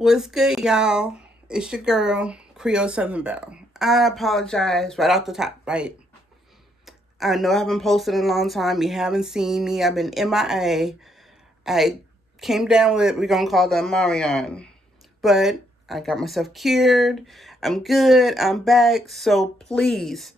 What's good, y'all? It's your girl, Creole Southern Belle. I apologize right off the top, right? I know I haven't posted in a long time. You haven't seen me. I've been MIA. I came down with, we're going to call that Marion. But I got myself cured. I'm good. I'm back. So please,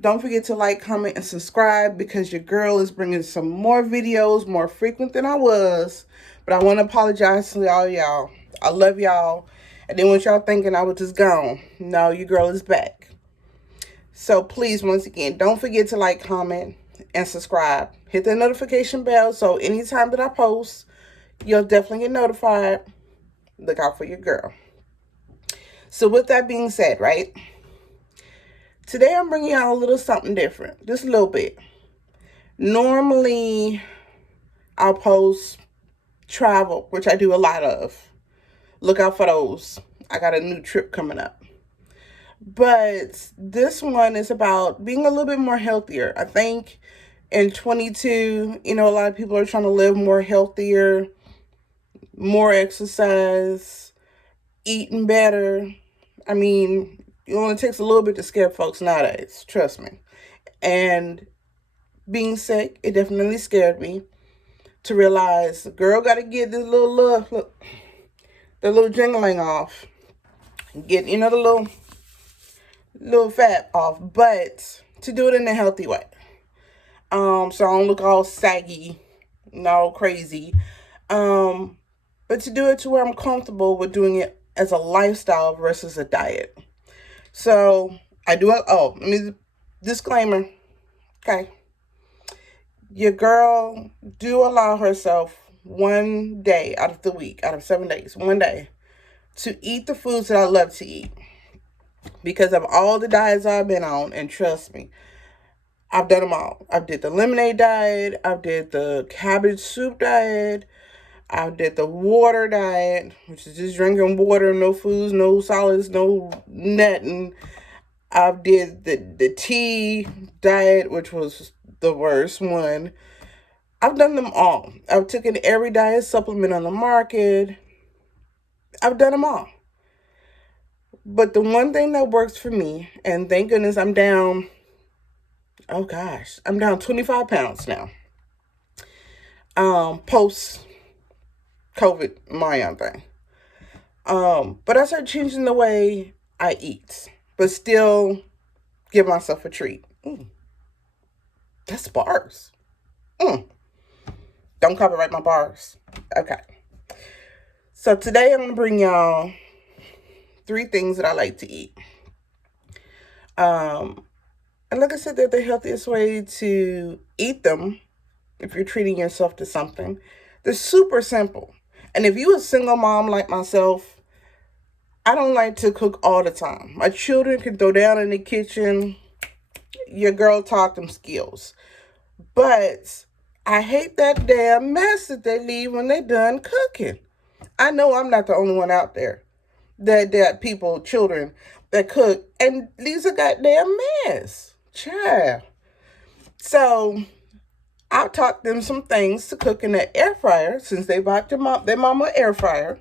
don't forget to like, comment, and subscribe because your girl is bringing some more videos more frequent than I was. But I want to apologize to all y'all. I love y'all. I didn't want y'all thinking I was just gone. No, your girl is back. So please, once again, don't forget to like, comment, and subscribe. Hit the notification bell so anytime that I post, you'll definitely get notified. Look out for your girl. So with that being said, right? Today I'm bringing y'all a little something different. Just a little bit. Normally, I'll post travel, which I do a lot of. Look out for those. I got a new trip coming up. But this one is about being a little bit more healthier. I think in 22, a lot of people are trying to live more healthier, more exercise, eating better. I mean, it only takes a little bit to scare folks nowadays. Trust me. And being sick, it definitely scared me to realize the girl got to get this little love, look, the little jingling off. Get, the little fat off, but to do it in a healthy way. So I don't look all saggy, no crazy. But to do it to where I'm comfortable with doing it as a lifestyle versus a diet. So I do it. Oh, let me disclaimer. Okay. Your girl do allow herself one day out of the week, out of 7 days, one day, to eat the foods that I love to eat. Because of all the diets I've been on, and trust me, I've done them all. I did the lemonade diet. I did the cabbage soup diet. I did the water diet, which is just drinking water, no foods, no solids, no nothing. I did the tea diet, which was the worst one. I've done them all. I've taken every diet supplement on the market. I've done them all. But the one thing that works for me, and thank goodness I'm down, I'm down 25 pounds now. Post COVID Mayan thing. But I started changing the way I eat, but still give myself a treat. That's bars. Don't copyright my bars. Okay. So today I'm gonna bring y'all 3 things that I like to eat. And like I said, they're the healthiest way to eat them if you're treating yourself to something. They're super simple. And if you're a single mom like myself, I don't like to cook all the time. My children can throw down in the kitchen. Your girl taught them skills. But I hate that damn mess that they leave when they're done cooking. I know I'm not the only one out there that people, children, that cook and leaves a goddamn mess. Child. So I taught them some things to cook in the air fryer since they bought their mama air fryer.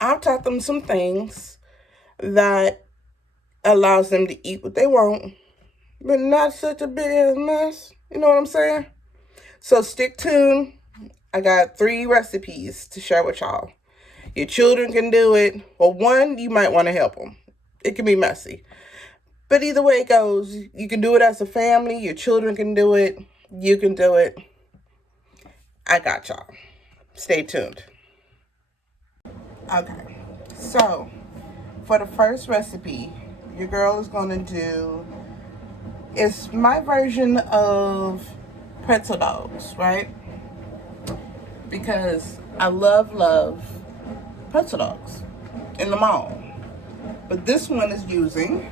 I've taught them some things that allows them to eat what they want, but not such a big ass mess. You know what I'm saying? So stick tuned. I got 3 recipes to share with y'all. Your children can do it. Well, one, you might want to help them. It can be messy. But either way it goes, you can do it as a family. Your children can do it. You can do it. I got y'all. Stay tuned. Okay. So, for the first recipe, your girl is going to do, it's my version of Pretzel Dogs, right? Because I love Pretzel Dogs in the mall. But this one is using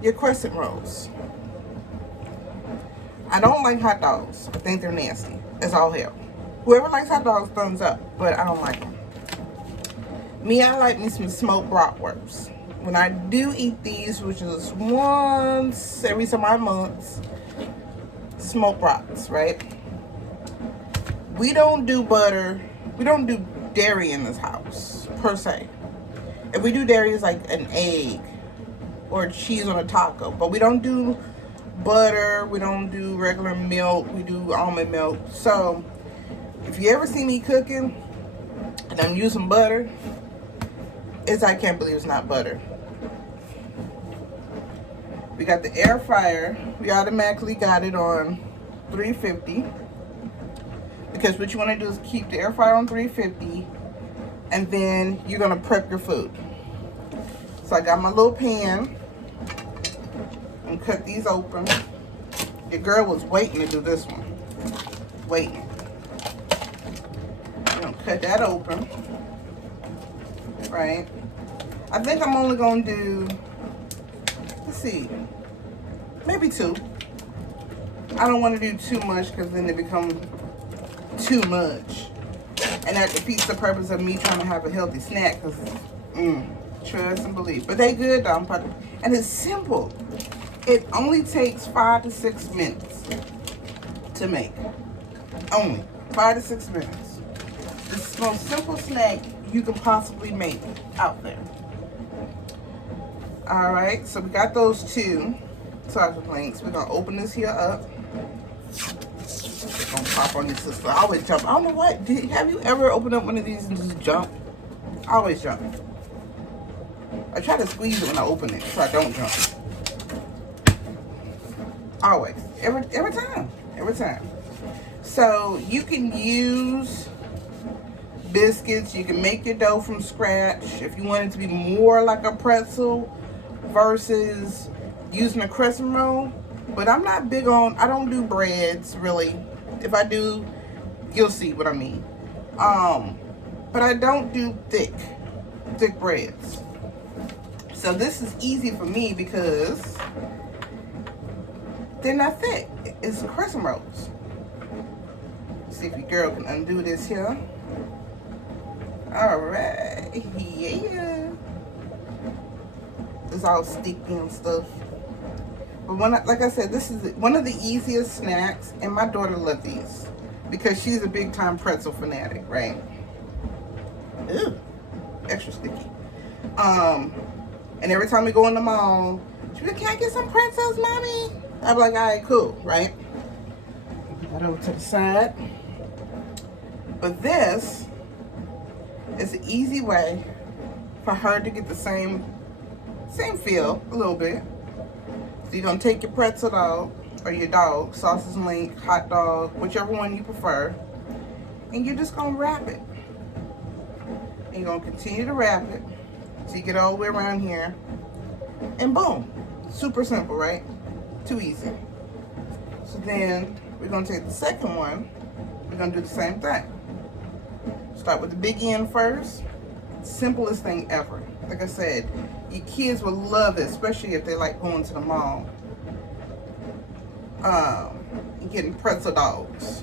your crescent rolls. I don't like hot dogs. I think they're nasty. It's all hell. Whoever likes hot dogs, thumbs up. But I don't like them. Me, I like me some smoked bratwursts. When I do eat these, which is once every so many months, smoked brats, right? We don't do butter. We don't do dairy in this house, per se. If we do dairy, it's like an egg or cheese on a taco. But we don't do butter. We don't do regular milk. We do almond milk. So if you ever see me cooking and I'm using butter, I can't believe it's not butter. We got the air fryer. We automatically got it on 350. Because what you want to do is keep the air fryer on 350. And then you're going to prep your food. So I got my little pan. And cut these open. Your girl was waiting to do this one. Waiting. I'm going to cut that open. Right. I think I'm only going to do, let's see, maybe 2. I don't want to do too much because then it becomes too much. And that defeats the purpose of me trying to have a healthy snack because, trust and believe. But they good though. And it's simple. It only takes 5 to 6 minutes to make. Only 5 to 6 minutes. It's the most simple snack you can possibly make out there. All right, so we got those 2 sausage links. We're gonna open this here up. It's gonna pop on your sister. I always jump. I don't know what. Have you ever opened up one of these and just jump? I always jump. I try to squeeze it when I open it so I don't jump. Always. Every time. Every time. So you can use biscuits. You can make your dough from scratch. If you want it to be more like a pretzel versus using a crescent roll. But I'm not big on, I don't do breads really. If I do, you'll see what I mean. But I don't do thick breads. So this is easy for me because they're not thick. It's crescent rolls. See if your girl can undo this here. All right, yeah. It's all sticky and stuff. But like I said, this is one of the easiest snacks, and my daughter loves these because she's a big time pretzel fanatic, right? Ew, extra sticky. And every time we go in the mall, she's like, "Can I get some pretzels, mommy?" I'm like, "All right, cool, right?" Put that over to the side. But this is an easy way for her to get the same feel a little bit. So you're gonna take your pretzel dog or your dog, sausage link, hot dog, whichever one you prefer, and you're just gonna wrap it. And you're gonna continue to wrap it so you get all the way around here, and boom, super simple, right? Too easy. So then we're gonna take the second one. We're gonna do the same thing. Start with the big end first. Simplest thing ever. Like I said, your kids will love it, especially if they like going to the mall. And getting pretzel dogs.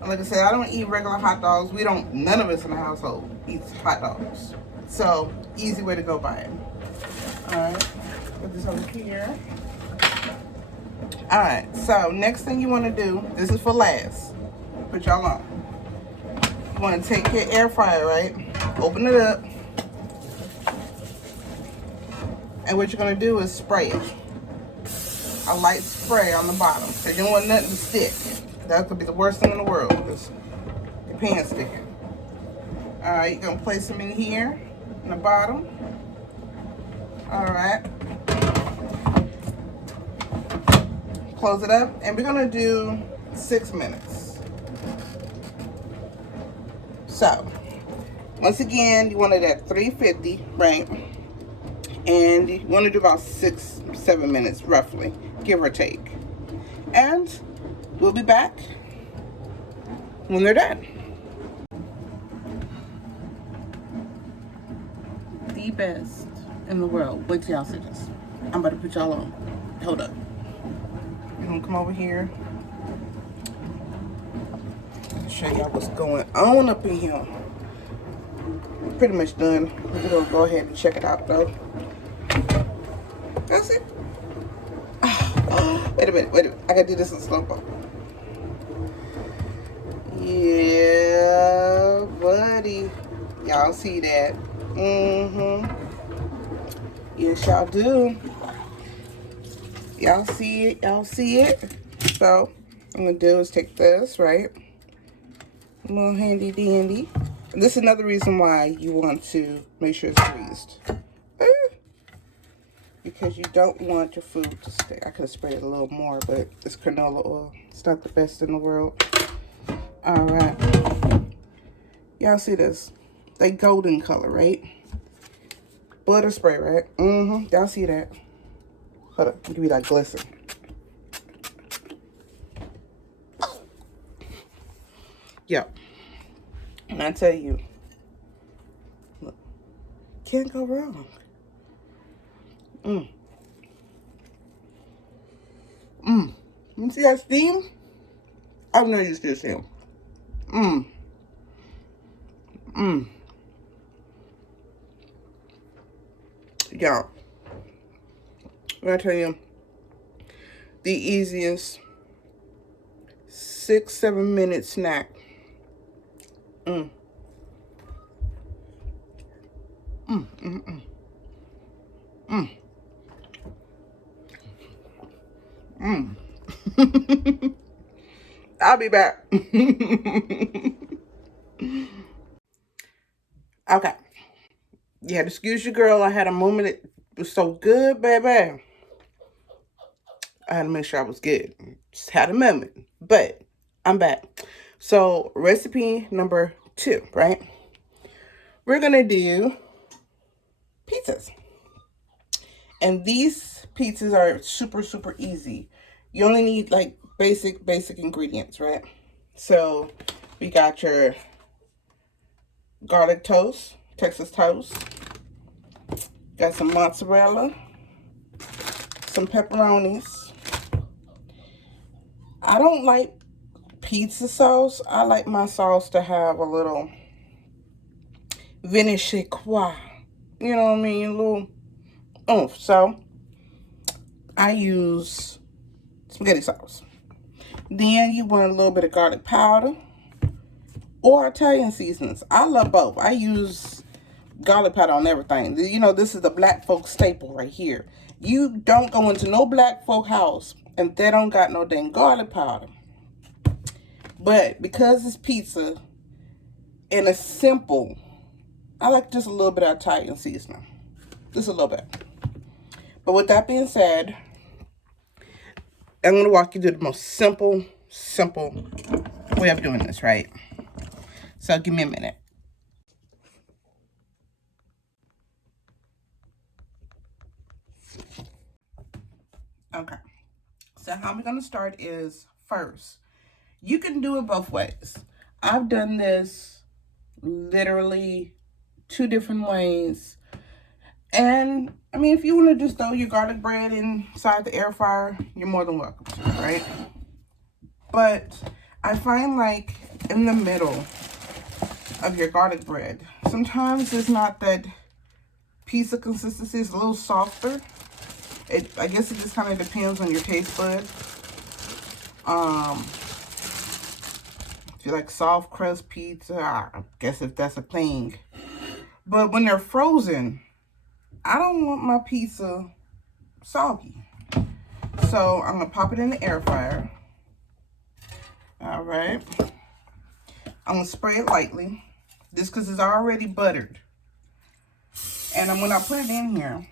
And like I said, I don't eat regular hot dogs. None of us in the household eats hot dogs. So, easy way to go by it. Alright, put this over here. Alright, so next thing you want to do, this is for last. Put y'all on. You want to take your air fryer, right? Open it up. And what you're going to do is spray it. A light spray on the bottom. So you don't want nothing to stick. That could be the worst thing in the world. Because your pan's sticking. Alright, you're going to place them in here. In the bottom. Alright. Close it up. And we're going to do 6 minutes. So, once again, you want it at 350, right? And you want to do about 6-7 minutes, roughly, give or take. And we'll be back when they're done. The best in the world. Wait till y'all see this. I'm about to put y'all on. Hold up. You're going to come over here. Show y'all what's going on up in here. Pretty much done. We're gonna go ahead and check it out though. That's it. Wait a minute. I gotta do this in slow mo. Yeah, Y'all see that? Yes, y'all do. Y'all see it? Y'all see it? So, what I'm going to do is take this, right? A little handy dandy. And this is another reason why you want to make sure it's greased. Because you don't want your food to stay. I could have sprayed it a little more, but it's canola oil. It's not the best in the world. Alright. Y'all see this? They golden color, right? Butter spray, right? Y'all see that? Hold up. Give me that glisten. Yep. And I tell you, look, can't go wrong. You see that steam? I've never used this steam. Y'all, I'm gonna tell you, the easiest 6-7 minute snack. I'll be back. Okay. You had to excuse your girl. I had a moment. It was so good, baby. I had to make sure I was good. Just had a moment. But I'm back. So, recipe number 2, right? We're going to do pizzas. And these pizzas are super, super easy. You only need like basic ingredients, right? So, we got your garlic toast, Texas toast. Got some mozzarella, some pepperonis. I don't like pizza sauce. I like my sauce to have a little vinaigrette. You know what I mean? A little oomph. So I use spaghetti sauce. Then you want a little bit of garlic powder or Italian seasonings. I love both. I use garlic powder on everything. You know, this is the black folk staple right here. You don't go into no black folk house and they don't got no dang garlic powder. But because it's pizza and it's simple, I like just a little bit of Italian seasoning. Just a little bit. But with that being said, I'm going to walk you through the most simple way of doing this, right? So give me a minute. Okay. So how I'm going to start is first, you can do it both ways. I've done this literally 2 different ways. And, I mean, if you want to just throw your garlic bread inside the air fryer, you're more than welcome to, right? But I find like in the middle of your garlic bread, sometimes it's not that pizza consistency, is a little softer. I guess it just kind of depends on your taste bud. If you like soft crust pizza, I guess if that's a thing. But when they're frozen, I don't want my pizza soggy. So I'm going to pop it in the air fryer. All right. I'm going to spray it lightly. Just because it's already buttered. And when I put it in here,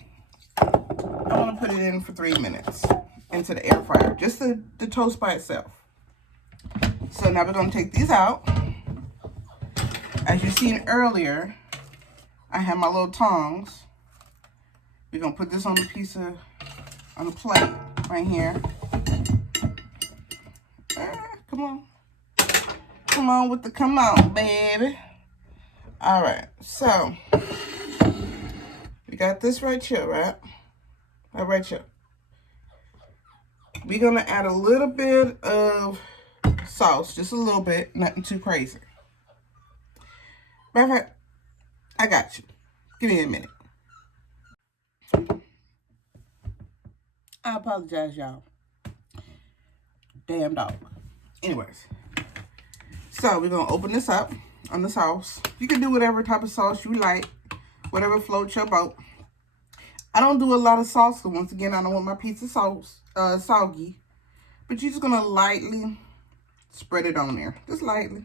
I want to put it in for 3 minutes into the air fryer. Just the toast by itself. So now we're going to take these out. As you seen earlier, I have my little tongs. We're going to put this on the on the plate right here. Come on. Come on, baby. All right, so we got this right here, right? Right here. We're going to add a little bit of sauce, just a little bit, nothing too crazy. Matter of fact, I got you. Give me a minute. I apologize, y'all. Damn dog. Anyways, so we're going to open this up, on the sauce. You can do whatever type of sauce you like, whatever floats your boat. I don't do a lot of salsa. Once again, I don't want my pizza sauce soggy. But you're just going to lightly spread it on there. Just lightly.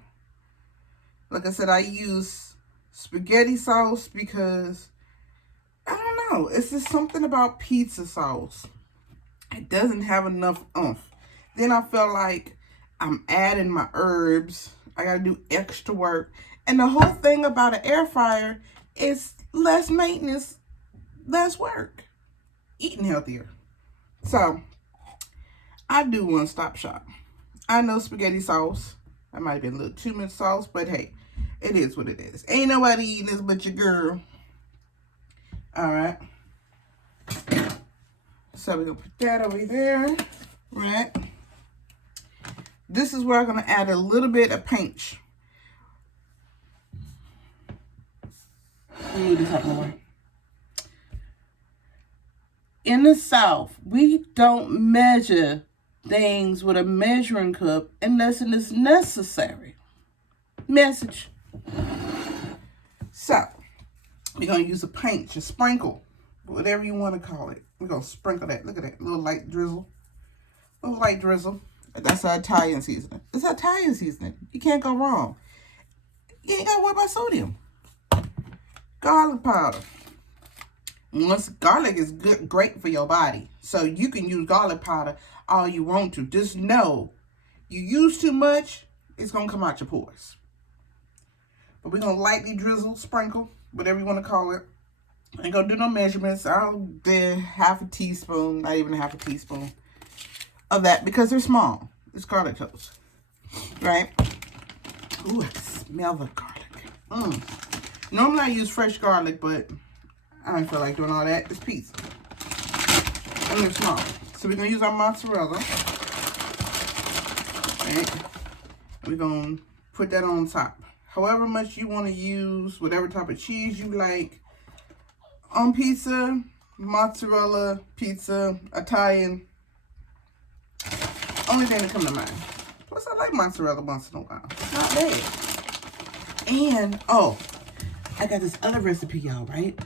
Like I said, I use spaghetti sauce because, I don't know, it's just something about pizza sauce. It doesn't have enough oomph. Then I feel like I'm adding my herbs. I got to do extra work. And the whole thing about an air fryer is less maintenance, less work, eating healthier. So I do one-stop shop. I know spaghetti sauce. That might have been a little too much sauce, but hey, it is what it is. Ain't nobody eating this but your girl. All right. So we're gonna put that over there, right? This is where I'm gonna add a little bit of paint. Move this out of the way. In the South, we don't measure things with a measuring cup unless it is necessary. Message. So, we're going to use a paint, a sprinkle, whatever you want to call it. We're going to sprinkle that. Look at that little light drizzle. Little light drizzle. That's our Italian seasoning. It's Italian seasoning. You can't go wrong. You ain't got to worry about sodium. Garlic powder. Once garlic is great for your body. So you can use garlic powder all you want to. Just know, you use too much, it's going to come out your pores. But we're going to lightly drizzle, sprinkle, whatever you want to call it. I ain't going to do no measurements. I'll do half a teaspoon, not even half a teaspoon of that because they're small. It's garlic toast. Right? Ooh, I can smell the garlic. Normally I use fresh garlic, but I don't feel like doing all that. It's pizza. And they're small. So we're going to use our mozzarella. Right? We're going to put that on top. However much you want to use, whatever type of cheese you like. On pizza, mozzarella, pizza, Italian. Only thing that come to mind. Plus, I like mozzarella once in a while. It's not bad. And, oh, I got this other recipe, y'all, right?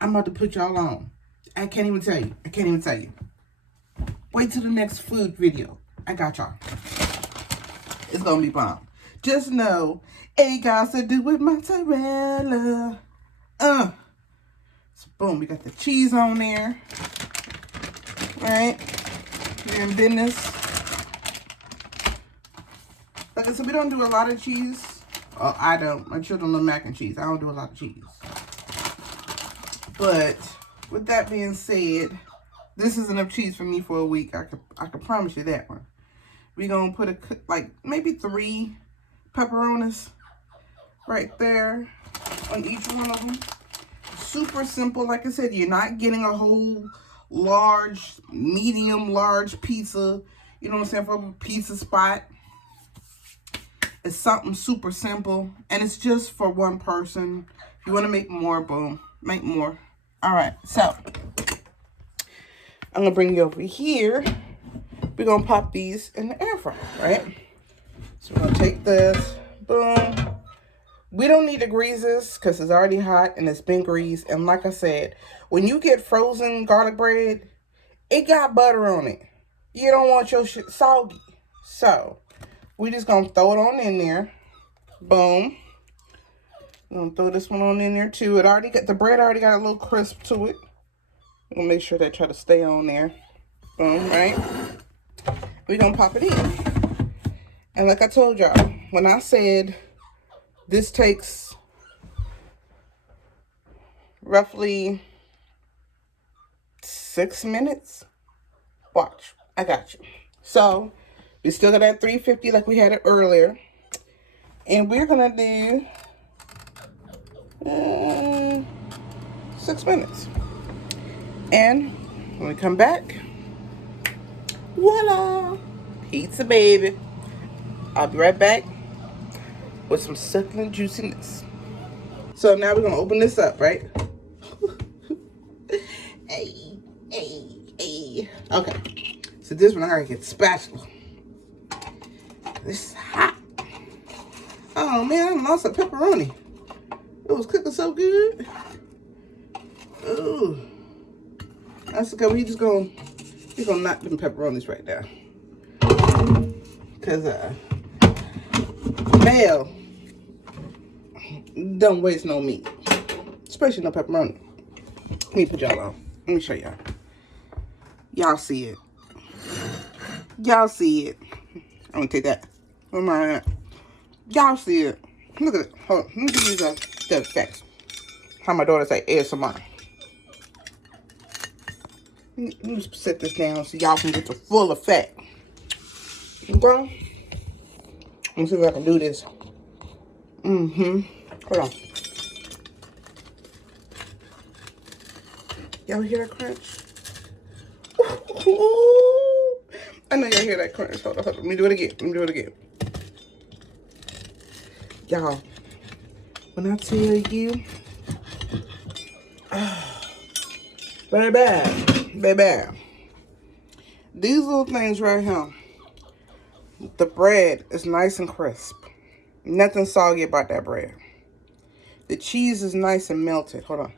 I'm about to put y'all on. I can't even tell you. I can't even tell you. Wait till the next food video. I got y'all. It's going to be bomb. Just know, it got to do with mozzarella. So, boom. We got the cheese on there. Right? We're in business. Like I said, we don't do a lot of cheese. Well, I don't. My children love mac and cheese. I don't do a lot of cheese. But with that being said, this is enough cheese for me for a week. I can promise you that one. We're going to put like maybe 3 pepperonis right there on each one of them. Super simple. Like I said, you're not getting a whole large, medium, large pizza. You know what I'm saying? For a pizza spot. It's something super simple. And it's just for one person. If you want to make more, boom. Make more. Alright, so I'm going to bring you over here. We're going to pop these in the air fryer, right? So we're going to take this. Boom. We don't need to grease this because it's already hot and it's been greased. And like I said, when you get frozen garlic bread, it got butter on it. You don't want your shit soggy. So we're just going to throw it on in there. Boom. I'm going to throw this one on in there too. The bread already got a little crisp to it. I'm going to make sure that try to stay on there. Boom, right? We're going to pop it in. And like I told y'all, when I said this takes roughly 6 minutes, watch, I got you. So, we still got that 350 like we had it earlier. And we're going to do 6 minutes. And when we come back, voila, pizza baby. I'll be right back with some succulent juiciness. So now we're gonna open this up, right? Hey. Okay. So this one I gotta get the spatula. This is hot. Oh Oh man, I lost a pepperoni. It was cooking so good. Ooh. That's okay. He's gonna knock them pepperonis right now. Cause Mel don't waste no meat. Especially no pepperoni. Let me put y'all on. Let me show y'all. Y'all see it. Y'all see it. I'm gonna take that. Where am I at? Y'all see it. Look at it. Hold on. Let me give you the effects. How my daughter say ASMR. Let me set this down so y'all can get the full effect. Okay? Let me see if I can do this. Hold on. Y'all hear that crunch? Ooh. I know y'all hear that crunch. Hold on. Let me do it again. Y'all, when I tell you, baby, these little things right here, the bread is nice and crisp. Nothing soggy about that bread. The cheese is nice and melted. Hold on.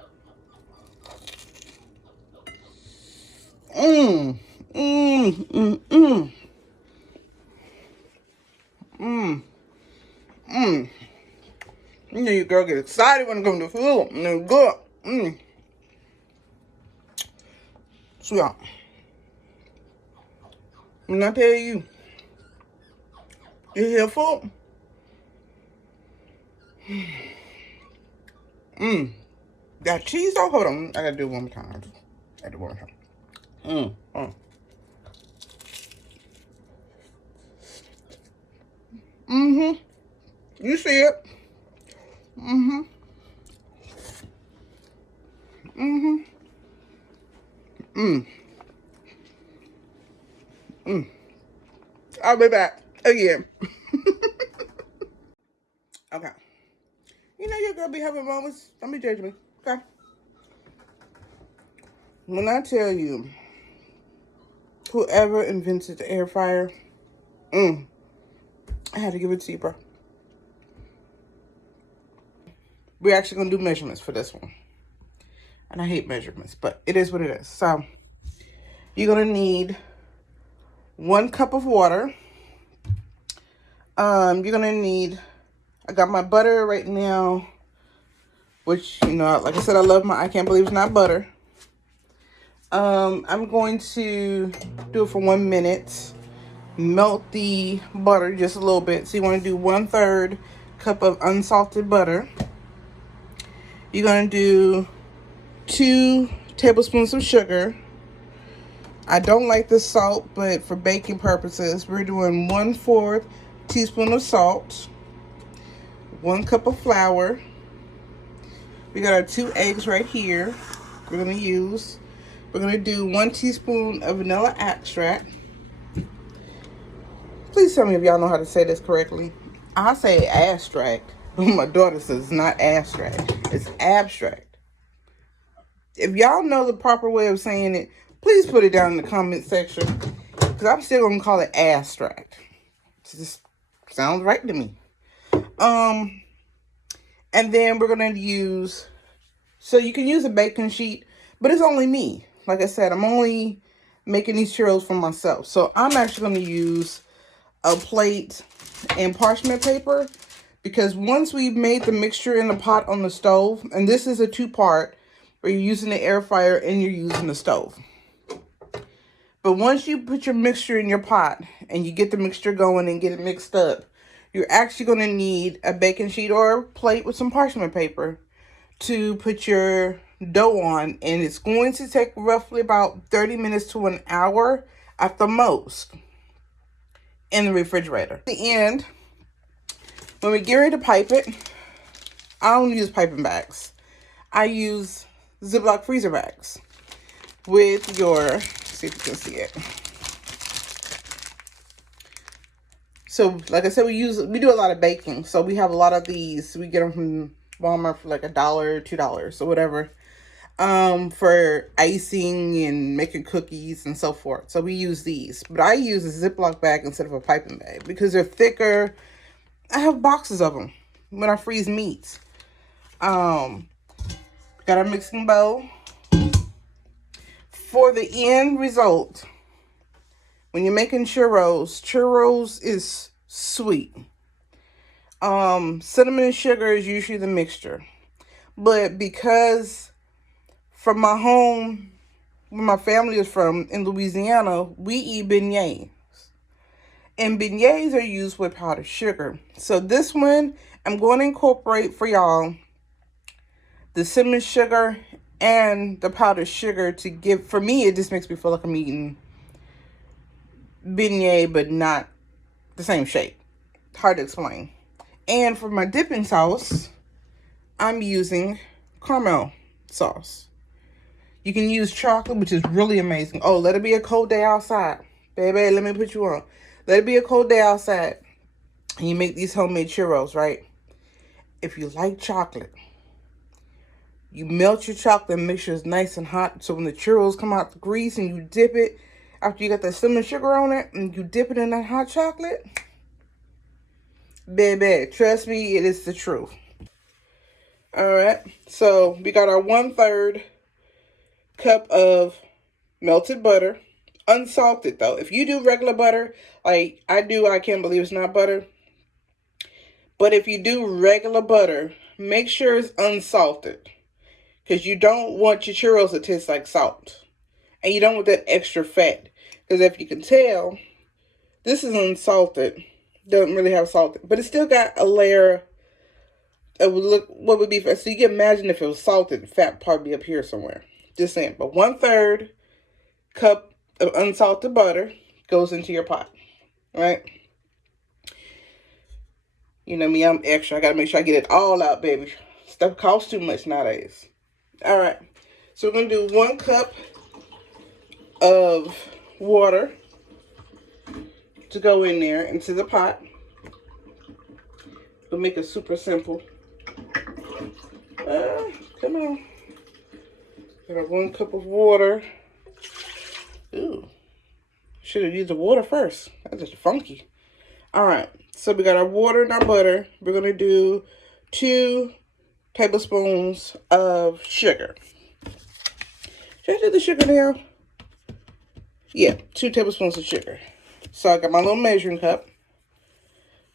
You know your girl get excited when it comes to food. And it's good. Sweetheart. When I tell you, you're here for that cheese though? Hold on. I gotta do it one more time. You see it. I'll be back again. Okay. You know your girl be having moments. Don't be judging me. Okay. When I tell you, whoever invented the air fryer, I had to give it to you, bro. We're actually gonna do measurements for this one. And I hate measurements, but it is what it is. So you're gonna need 1 cup of water. You're gonna need, I got my butter right now, which, you know, like I said, I can't believe it's not butter. I'm going to do it for 1 minute. Melt the butter just a little bit. So you want to do 1/3 cup of unsalted butter. You're going to do 2 tablespoons of sugar. I don't like the salt, but for baking purposes, we're doing 1/4 teaspoon of salt, 1 cup of flour. We got our 2 eggs right here. We're going to do 1 teaspoon of vanilla extract. Please tell me if y'all know how to say this correctly. I say abstract, but my daughter says not abstract. It's abstract. If y'all know the proper way of saying it, please put it down in the comment section. Because I'm still going to call it abstract. It just sounds right to me. And then we're going to use, so you can use a baking sheet, but it's only me. Like I said, I'm only making these churros for myself. So I'm actually going to use a plate and parchment paper, because once we've made the mixture in the pot on the stove, and this is a 2-part where you're using the air fryer and you're using the stove. But once you put your mixture in your pot and you get the mixture going and get it mixed up, you're actually going to need a baking sheet or a plate with some parchment paper to put your dough on, and it's going to take roughly about 30 minutes to an hour at the most in the refrigerator. At the end, when we get ready to pipe it, I don't use piping bags. I use Ziploc freezer bags with your, let's see if you can see it. So, like I said, we do a lot of baking. So we have a lot of these. We get them from Walmart for like $1, $2, or whatever. For icing and making cookies and so forth. So we use these. But I use a Ziploc bag instead of a piping bag because they're thicker. I have boxes of them. when I freeze meats. Got our mixing bowl. For the end result, when you're making churros is sweet. Cinnamon and sugar is usually the mixture. But because from my home, where my family is from, in Louisiana, we eat beignets. And beignets are used with powdered sugar. So this one, I'm going to incorporate for y'all the cinnamon sugar and the powdered sugar to give, for me, it just makes me feel like I'm eating beignet, but not the same shape. Hard to explain. And for my dipping sauce, I'm using caramel sauce. You can use chocolate, which is really amazing. Oh, let it be a cold day outside. Baby, let me put you on. Let it be a cold day outside. And you make these homemade churros, right? If you like chocolate, you melt your chocolate and make sure it's nice and hot. So when the churros come out the grease and you dip it, after you got that cinnamon sugar on it, and you dip it in that hot chocolate, baby, trust me, it is the truth. Alright, so we got our 1/3 cup of melted butter. Unsalted, though. If you do regular butter, like I do, I can't believe it's not butter. But if you do regular butter, make sure it's unsalted. Because you don't want your churros to taste like salt. And you don't want that extra fat. Because if you can tell, this is unsalted. Doesn't really have salt. But it still got a layer of what would be fat. So you can imagine if it was salted, the fat part would be up here somewhere. Just saying. But 1/3 cup of unsalted butter goes into your pot. Right? You know me, I'm extra. I got to make sure I get it all out, baby. Stuff costs too much nowadays. Alright. So we're going to do 1 cup of water to go in there into the pot. We'll make it super simple. Come on. Got 1 cup of water. Ooh. Should have used the water first. That's just funky. Alright. So we got our water and our butter. We're going to do 2 tablespoons of sugar. Should I do the sugar now? Yeah, 2 tablespoons of sugar. So I got my little measuring cup.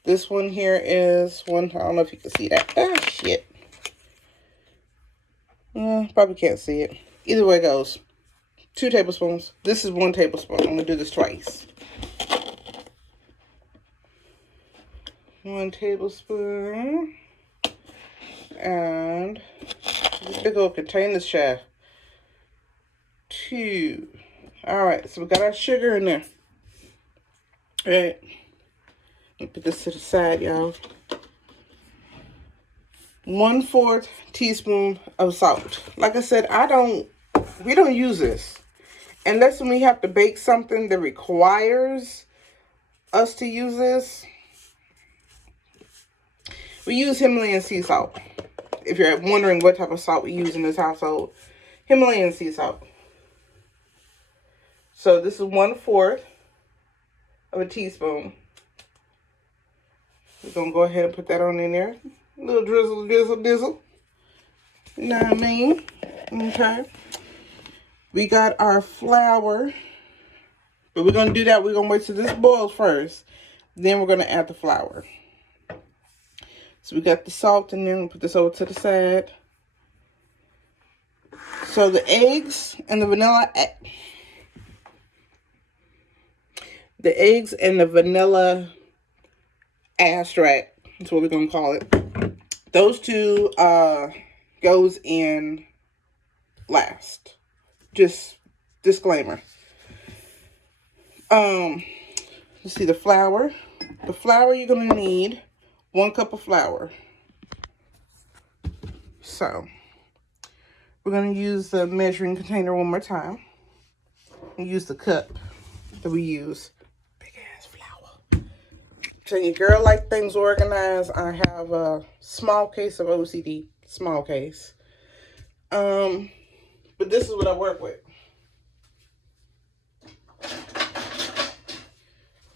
This one here is one, I don't know if you can see that. Ah, shit. Probably can't see it. Either way it goes. 2 tablespoons. This is 1 tablespoon. I'm going to do this twice. 1 tablespoon. And this big old container chef. 2. Alright, so we got our sugar in there. Alright. Let me put this to the side, y'all. 1/4 teaspoon of salt. Like I said, we don't use this. Unless when we have to bake something that requires us to use this. We use Himalayan sea salt. If you're wondering what type of salt we use in this household, Himalayan sea salt. So this is 1/4 of a teaspoon. We're going to go ahead and put that on in there. A little drizzle, drizzle, drizzle. You know what I mean? Okay. We got our flour. But we're going to do that. We're going to wait till this boils first. Then we're going to add the flour. So we got the salt in there. We'll put this over to the side. So the eggs and the vanilla... The eggs and the vanilla extract, that's what we're going to call it. Those 2 goes in last. Just disclaimer. Let's see, the flour. The flour you're going to need 1 cup of flour. So, we're going to use the measuring container one more time. And use the cup that we use. Tell your girl like things organized. I have a small case of OCD. Small case. But this is what I work with.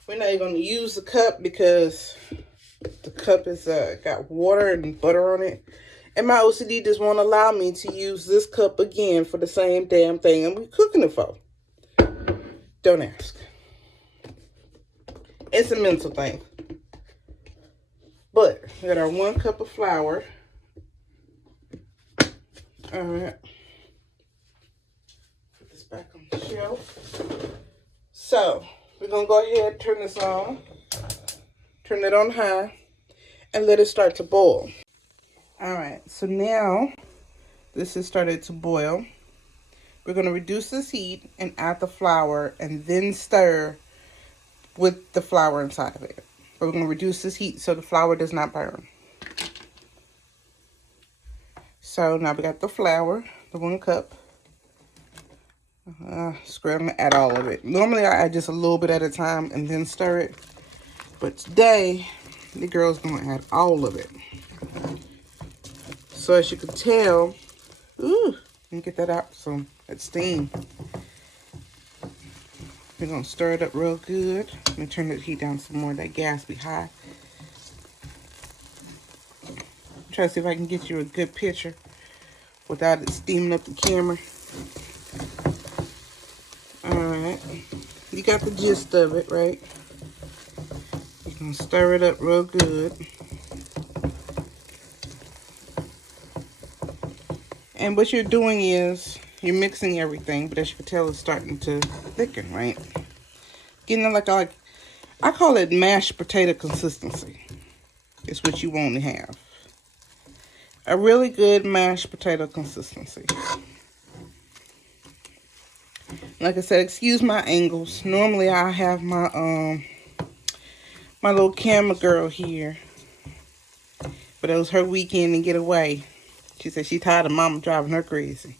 We're not even going to use the cup because The cup is got water and butter on it. And my OCD just won't allow me to use this cup again for the same damn thing I'm cooking it for. Don't ask. It's a mental thing. But we got our 1 cup of flour. Alright. Put this back on the shelf. So, we're going to go ahead and turn this on. Turn it on high. And let it start to boil. Alright, so now this has started to boil. We're going to reduce this heat and add the flour and then stir with the flour inside of it. But we're going to reduce this heat so the flour does not burn. So now we got the flour, the 1 cup. Screw it, I'm going to add all of it. Normally I add just a little bit at a time and then stir it. But today, the girl's going to add all of it. So as you can tell, ooh, let me get that out, some that steam. We're going to stir it up real good. Let me turn the heat down some more. That gas be high. Try to see if I can get you a good picture without it steaming up the camera. Alright. You got the gist of it, right? You're going to stir it up real good. And what you're doing is you're mixing everything, but as you can tell, it's starting to thicken, right? Getting like I call it mashed potato consistency. It's what you want to have. A really good mashed potato consistency. Like I said, excuse my angles. Normally I have my my little camera girl here, but it was her weekend to get away. She said she tired of mama driving her crazy.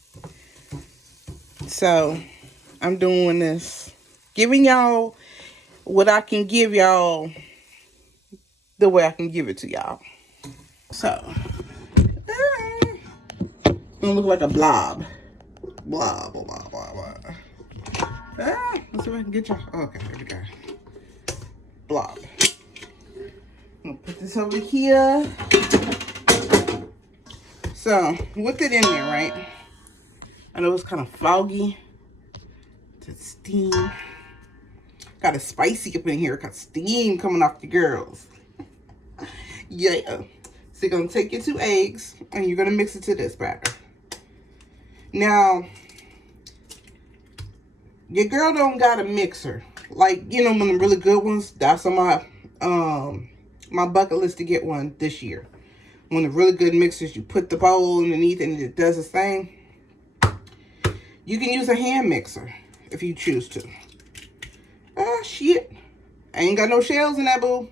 So, I'm doing this. Giving y'all what I can give y'all the way I can give it to y'all. So, it's gonna look like a blob. Blah, blah, blah, blah, blah. Let's see if I can get y'all. Okay, there we go. Blob. I'm gonna put this over here. So, with it in there, right? I know it's kind of foggy. To steam. Got a spicy up in here. Got steam coming off the girls. Yeah. So, you're going to take your 2 eggs and you're going to mix it to this batter. Now, your girl don't got a mixer. Like, you know, one of the really good ones. That's on my bucket list to get one this year. One of the really good mixers, you put the bowl underneath and it does its thing. You can use a hand mixer if you choose to. Ah, shit. I ain't got no shells in that, boo.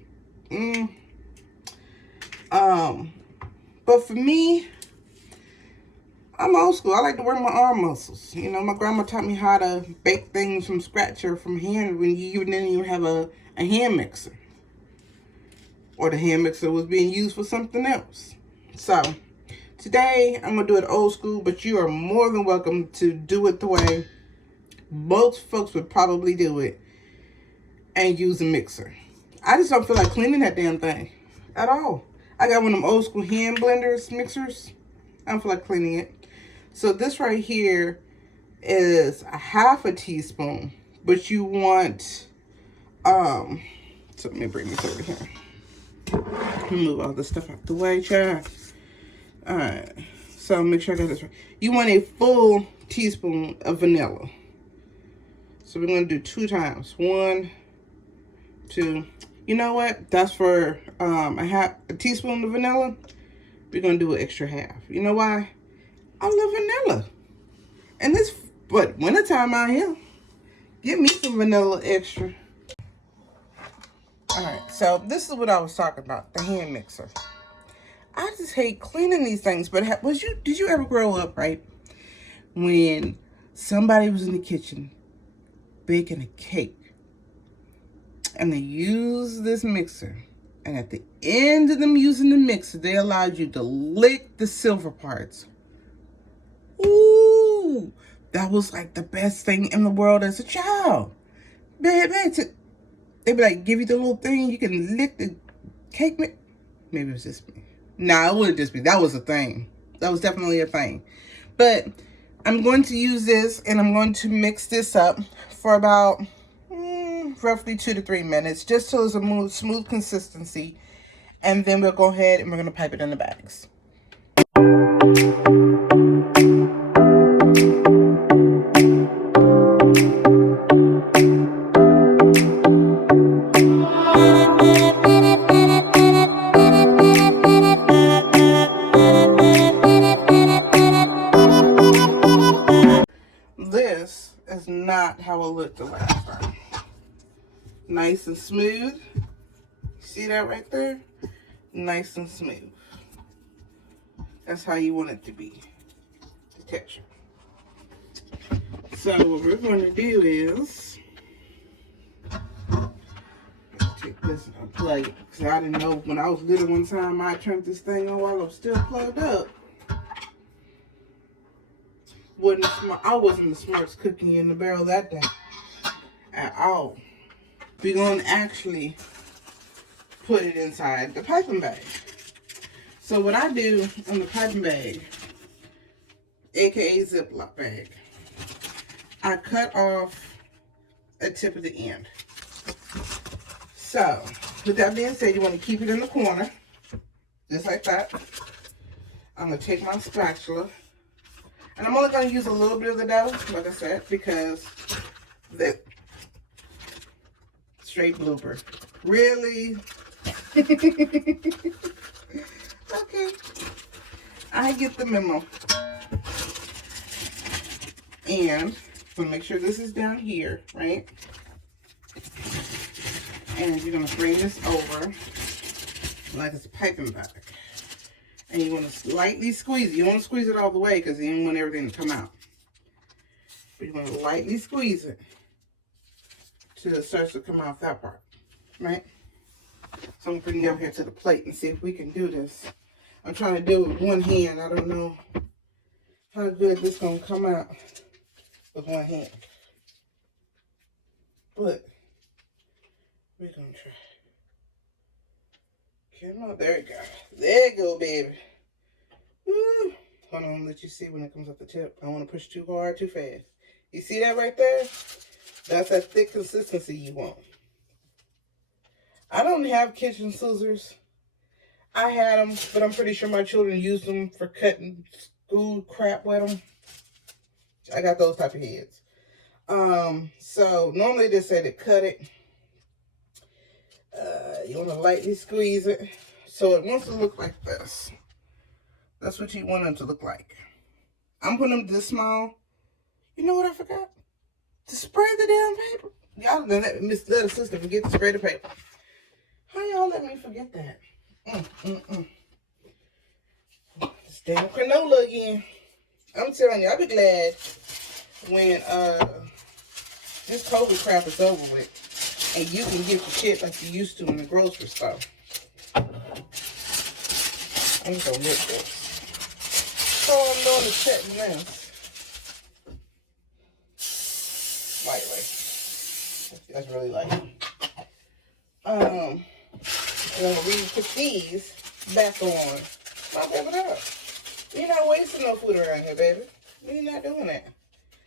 But for me, I'm old school. I like to work my arm muscles. You know, my grandma taught me how to bake things from scratch or from hand when you didn't even have a hand mixer. Or the hand mixer was being used for something else. So, today, I'm going to do it old school, but you are more than welcome to do it the way most folks would probably do it and use a mixer. I just don't feel like cleaning that damn thing at all. I got one of them old school hand blenders, mixers. I don't feel like cleaning it. So, this right here is a 1/2 teaspoon, but you want, so let me bring this over here. Move all this stuff out the way, child. Alright, so make sure I got this right. You want a full teaspoon of vanilla. So we're going to do 2 times. 1, 2. You know what? That's for a teaspoon of vanilla. We're going to do an extra 1/2. You know why? I love vanilla. And this, but wintertime out here, give me some vanilla extra. Alright, so this is what I was talking about, the hand mixer. I just hate cleaning these things, but did you ever grow up, right, when somebody was in the kitchen baking a cake, and they used this mixer, and at the end of them using the mixer, they allowed you to lick the silver parts. Ooh, that was like the best thing in the world as a child. Baby, they'd be like, give you the little thing, you can lick the cake mix. Maybe it was just me. Nah, it wouldn't just be. That was a thing. That was definitely a thing. But I'm going to use this and I'm going to mix this up for about roughly 2 to 3 minutes, just till it's a smooth consistency. And then we'll go ahead and we're going to pipe it in the bags. This is not how it looked the last time. Nice and smooth. See that right there? Nice and smooth. That's how you want it to be. The texture. So what we're going to do is take this and plug it. Because I didn't know when I was little one time I turned this thing on while it was still plugged up. I wasn't the smartest cookie in the barrel that day. At all. We're going to actually put it inside the piping bag. So what I do on the piping bag, aka Ziploc bag, I cut off a tip of the end. So with that being said, you want to keep it in the corner, just like that. I'm going to take my spatula, and I'm only going to use a little bit of the dough, like I said, because the straight blooper. Really? Okay. I get the memo. And I'm going to make sure this is down here, right? And you're going to bring this over like it's a piping bag. And you want to slightly squeeze it. You don't want to squeeze it all the way because you don't want everything to come out. But you want to lightly squeeze it till it starts to come out that part, right? So I'm going to bring it over here to the plate and see if we can do this. I'm trying to do it with one hand. I don't know how good this is going to come out with one hand. But we're going to try. Come on, there you go. There you go, baby. Woo. Hold on, let you see when it comes up the tip. I don't want to push too hard, too fast. You see that right there? That's that thick consistency you want. I don't have kitchen scissors. I had them, but I'm pretty sure my children used them for cutting school crap with them. I got those type of heads. So normally they say to cut it. You want to lightly squeeze it. So it wants to look like this. That's what you want them to look like. I'm putting them this small. You know what I forgot? To spray the damn paper. Y'all done let Miss Little Sister forget to spray the paper. How y'all let me forget that? This damn granola again. I'm telling you, I'll be glad when this COVID crap is over with and you can get the shit like you used to in the grocery store. I'm just gonna lick this. So all I'm doing is setting this lightly. That's really light. And I'm gonna put these back on my baby up. You're not wasting no food around here, baby. You're not doing that.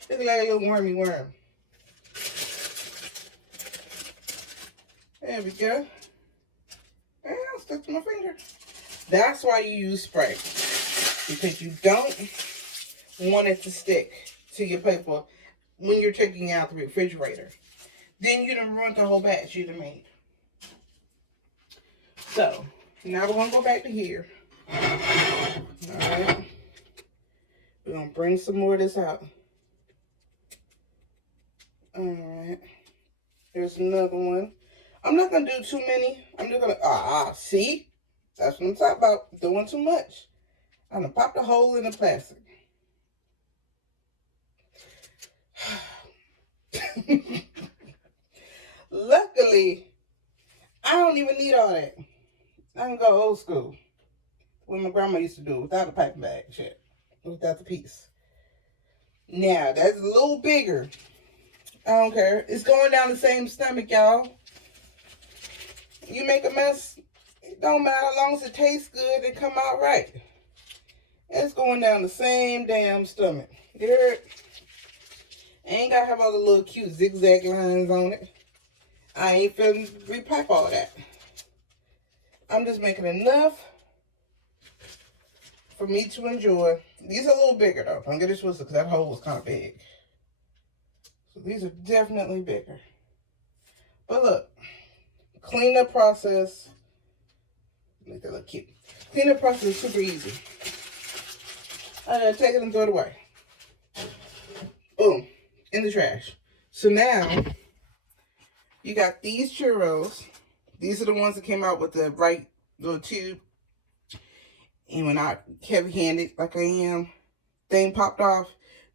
Look like a little wormy worm. There we go. And I'll stick to my finger. That's why you use spray. Because you don't want it to stick to your paper when you're taking out the refrigerator. Then you done ruined the whole batch you done made. So, now we're going to go back to here. Alright. We're going to bring some more of this out. Alright. There's another one. I'm not going to do too many. I'm just going to, see? That's what I'm talking about. Doing too much. I'm going to pop the hole in the plastic. Luckily, I don't even need all that. I can go old school. What my grandma used to do without a piping bag. Shit. Without the piece. Now, that's a little bigger. I don't care. It's going down the same stomach, y'all. You make a mess, It don't matter as long as it tastes good, it come out right. It's going down the same damn stomach. You heard? Ain't gotta have all the little cute zigzag lines on it. I ain't finna repack all that. I'm just making enough for me to enjoy. These are a little bigger though. Don't get it twisted because that hole was kind of big. So these are definitely bigger. But look, cleanup process. Make that look cute. Cleanup process is super easy. I gotta take it and throw it away. Boom, in the trash. So now you got these churros. These are the ones that came out with the right little tube. And when I heavy-handed like I am, thing popped off.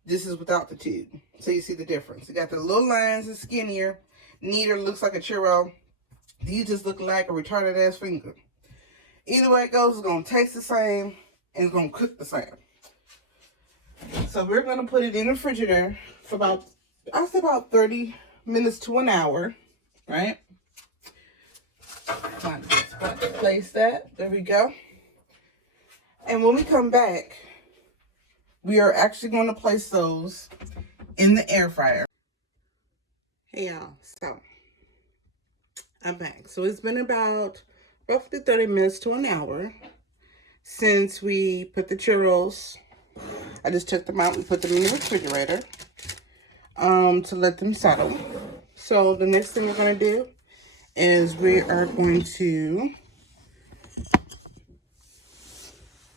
This is without the tube. So you see the difference. You got the little lines, it's skinnier, neater, looks like a churro. These just look like a retarded ass finger. Either way it goes, it's gonna taste the same and it's gonna cook the same. So we're gonna put it in the refrigerator for about, I'll say about 30 minutes to an hour, right? Find a good spot to place that. There we go. And when we come back, we are actually going to place those in the air fryer. Hey y'all, so I'm back. So it's been about roughly 30 minutes to an hour since we put the churros. I just took them out and put them in the refrigerator to let them settle. So the next thing we're going to do is we are going to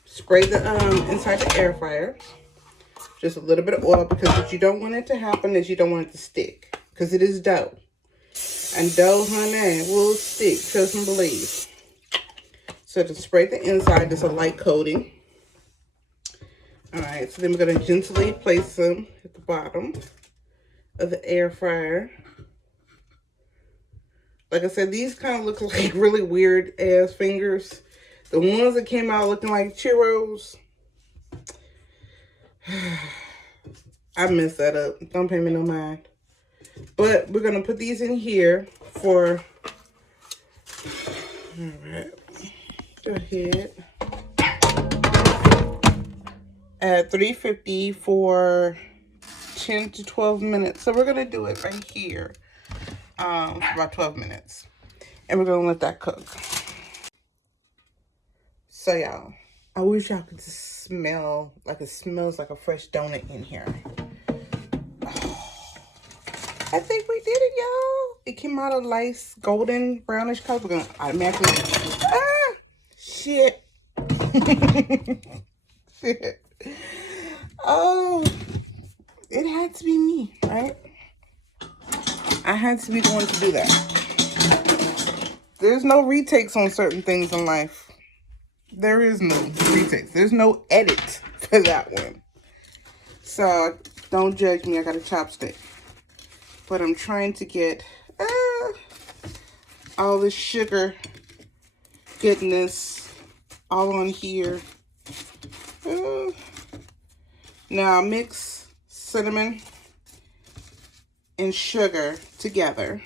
spray the inside the air fryer. Just a little bit of oil, because what you don't want it to happen is you don't want it to stick, because it is dough. And dough, honey, will stick, trust and believe. So to spray the inside, just a light coating. Alright, so then we're going to gently place them at the bottom of the air fryer. Like I said, these kind of look like really weird ass fingers. The ones that came out looking like churros, I messed that up. Don't pay me no mind. But we're going to put these in here for, alright, go ahead. At 350 for 10 to 12 minutes. So we're going to do it right here for about 12 minutes. And we're going to let that cook. So y'all, I wish y'all could just smell, like it smells like a fresh donut in here. Oh, I think we did it, y'all. It came out a nice golden brownish color. We're going to automatically, shit. Shit. Oh, it had to be me, right? I had to be the one to do that. There's no retakes on certain things in life. There is no retakes. There's no edit for that one. So don't judge me. I got a chopstick. But I'm trying to get all the sugar goodness all on here. Now mix cinnamon and sugar together.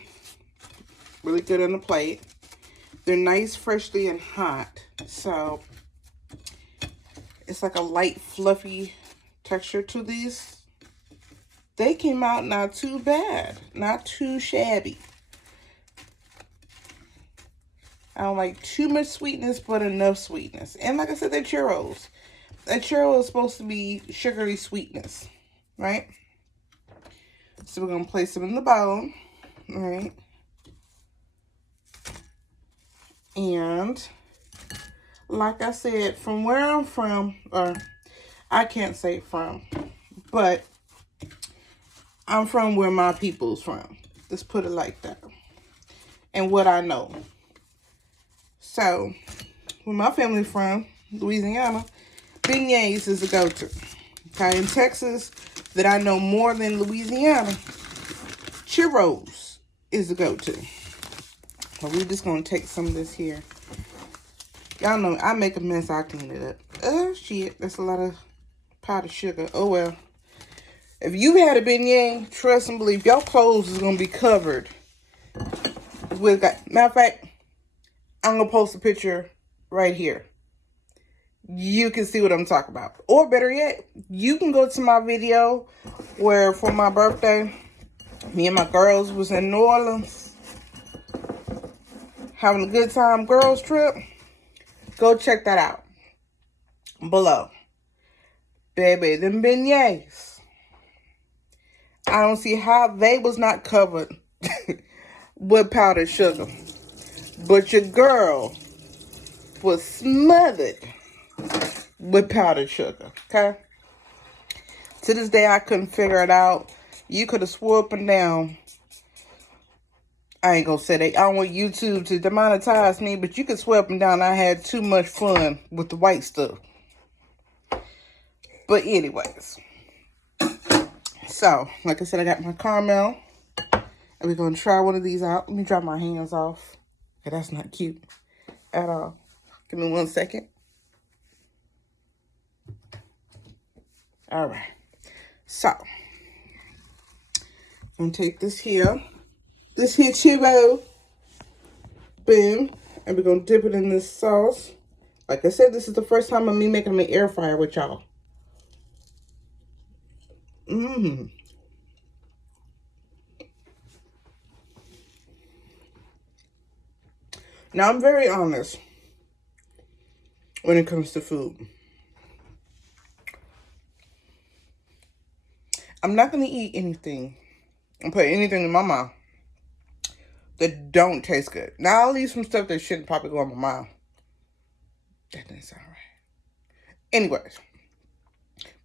Really good on the plate. They're nice, freshly, and hot. So it's like a light, fluffy texture to these. They came out not too bad. Not too shabby. I don't like too much sweetness, but enough sweetness. And like I said, they're churros. A churro is supposed to be sugary sweetness, right? So we're going to place them in the bowl, right? And like I said, from where I'm from, or I can't say from, but I'm from where my people's from. Let's put it like that. And what I know. So, where my family's from, Louisiana, beignets is a go-to. Okay, in Texas, that I know more than Louisiana, churros is a go-to. So we're just going to take some of this here. Y'all know, I make a mess, I clean it up. Oh, shit, that's a lot of powdered sugar. Oh, well. If you had a beignet, trust and believe, your clothes is going to be covered with, matter of fact, I'm going to post a picture right here. You can see what I'm talking about. Or better yet, you can go to my video where for my birthday, me and my girls was in New Orleans having a good time, girls trip. Go check that out below. Baby, them beignets. I don't see how they was not covered with powdered sugar. But your girl was smothered with powdered sugar, okay? To this day, I couldn't figure it out. You could have swore up and down. I ain't gonna say that. I don't want YouTube to demonetize me, but you could swear up and down I had too much fun with the white stuff. But anyways. So, like I said, I got my caramel. And we're gonna try one of these out. Let me dry my hands off. Okay, that's not cute at all. Give me 1 second. All right. So, I'm gonna take this here Churro. Boom. And we're gonna dip it in this sauce. Like I said, this is the first time of me making my air fryer with y'all. Now, I'm very honest when it comes to food. I'm not going to eat anything and put anything in my mouth that don't taste good. Now, I'll eat some stuff that shouldn't probably go in my mouth. That didn't sound right. Anyways,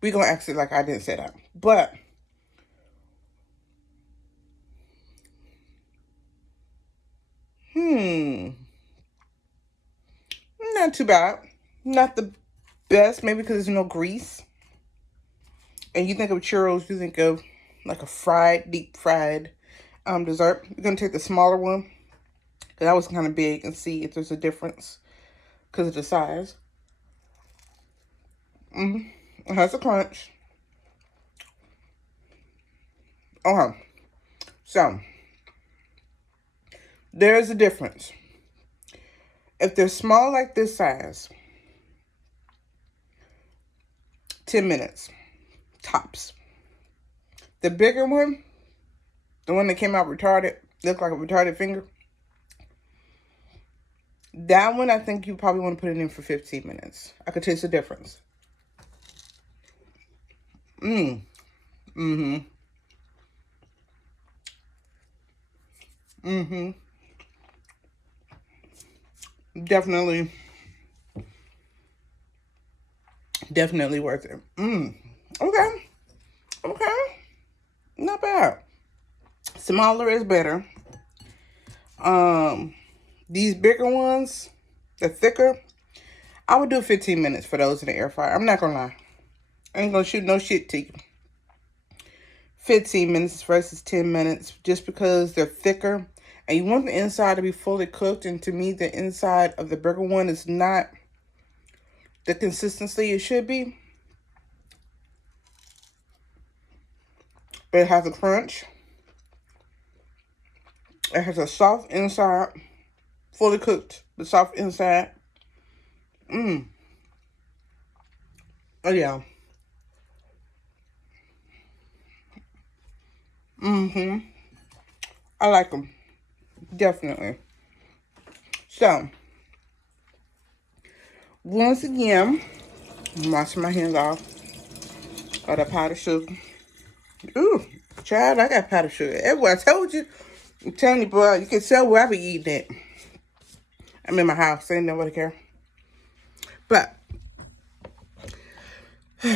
we're going to act it like I didn't say that. But not too bad. Not the best, maybe because there's no grease. And you think of churros, you think of like a deep fried dessert. You're going to take the smaller one. Because that was kind of big, and see if there's a difference because of the size. It has a crunch. Okay. So, there's a difference. If they're small like this size, 10 minutes, tops. The bigger one, the one that came out retarded, looked like a retarded finger. That one, I think you probably want to put it in for 15 minutes. I could taste the difference. Definitely worth it. Okay. Not bad. Smaller is better. These bigger ones, the thicker, I would do 15 minutes for those in the air fryer. I'm not gonna lie. I ain't gonna shoot no shit to you. 15 minutes versus 10 minutes, just because they're thicker. And you want the inside to be fully cooked. And to me, the inside of the bigger one is not the consistency it should be. But it has a crunch. It has a soft inside. Fully cooked. The soft inside. Oh, yeah. I like them. Definitely. So, once again, I'm washing my hands off. Got a powdered sugar. Ooh, child, I got powdered sugar everywhere. I told you. I'm telling you, boy, you can tell where I be eating it. I'm in my house. Ain't nobody care. But, those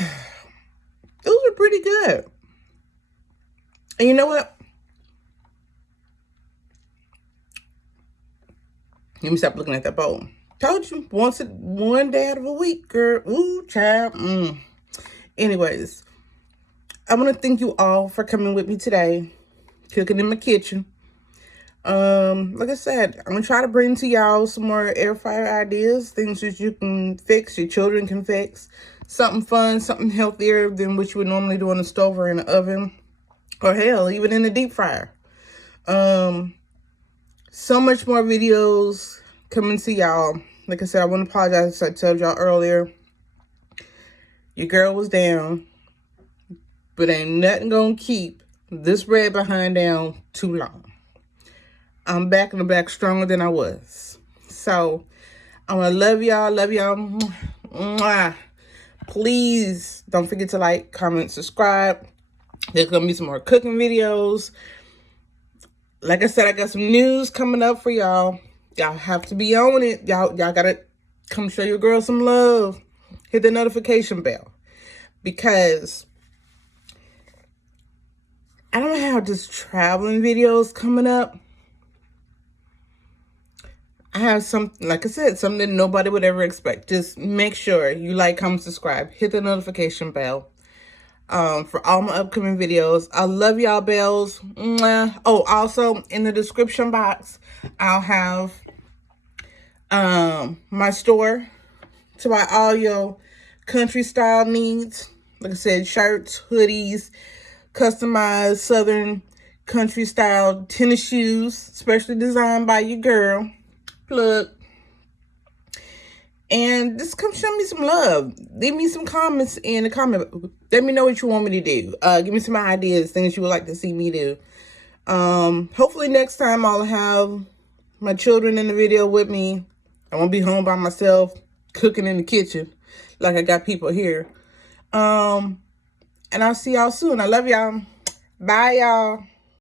are pretty good. And you know what? Let me stop looking at that bowl. Told you, one day out of a week, girl. Ooh, child. Anyways, I want to thank you all for coming with me today. Cooking in my kitchen. Like I said, I'm going to try to bring to y'all some more air fryer ideas. Things that you can fix, your children can fix. Something fun, something healthier than what you would normally do on the stove or in the oven. Or hell, even in the deep fryer. So much more videos coming to y'all. Like I said, I want to apologize. I told y'all earlier, your girl was down, but ain't nothing gonna keep this red behind down too long. I'm back in the back stronger than I was. So I want to love y'all. Love y'all. Mwah. Please don't forget to like, comment, subscribe. There's gonna be some more cooking videos. Like I said, I got some news coming up for y'all. Y'all have to be on it. Y'all gotta come show your girl some love. Hit the notification bell. Because I don't have just traveling videos coming up. I have something, like I said, something nobody would ever expect. Just make sure you like, comment, subscribe. Hit the notification bell. For all my upcoming videos. I love y'all, bells. Mwah. Oh, also in the description box, I'll have my store to buy all your country style needs. Like I said, shirts, hoodies, customized southern country style tennis shoes, specially designed by your girl. Plug. And just come show me some love. Leave me some comments in the comment. Let me know what you want me to do. Give me some ideas, things you would like to see me do. Hopefully next time I'll have my children in the video with me. I won't be home by myself, cooking in the kitchen like I got people here. And I'll see y'all soon. I love y'all. Bye, y'all.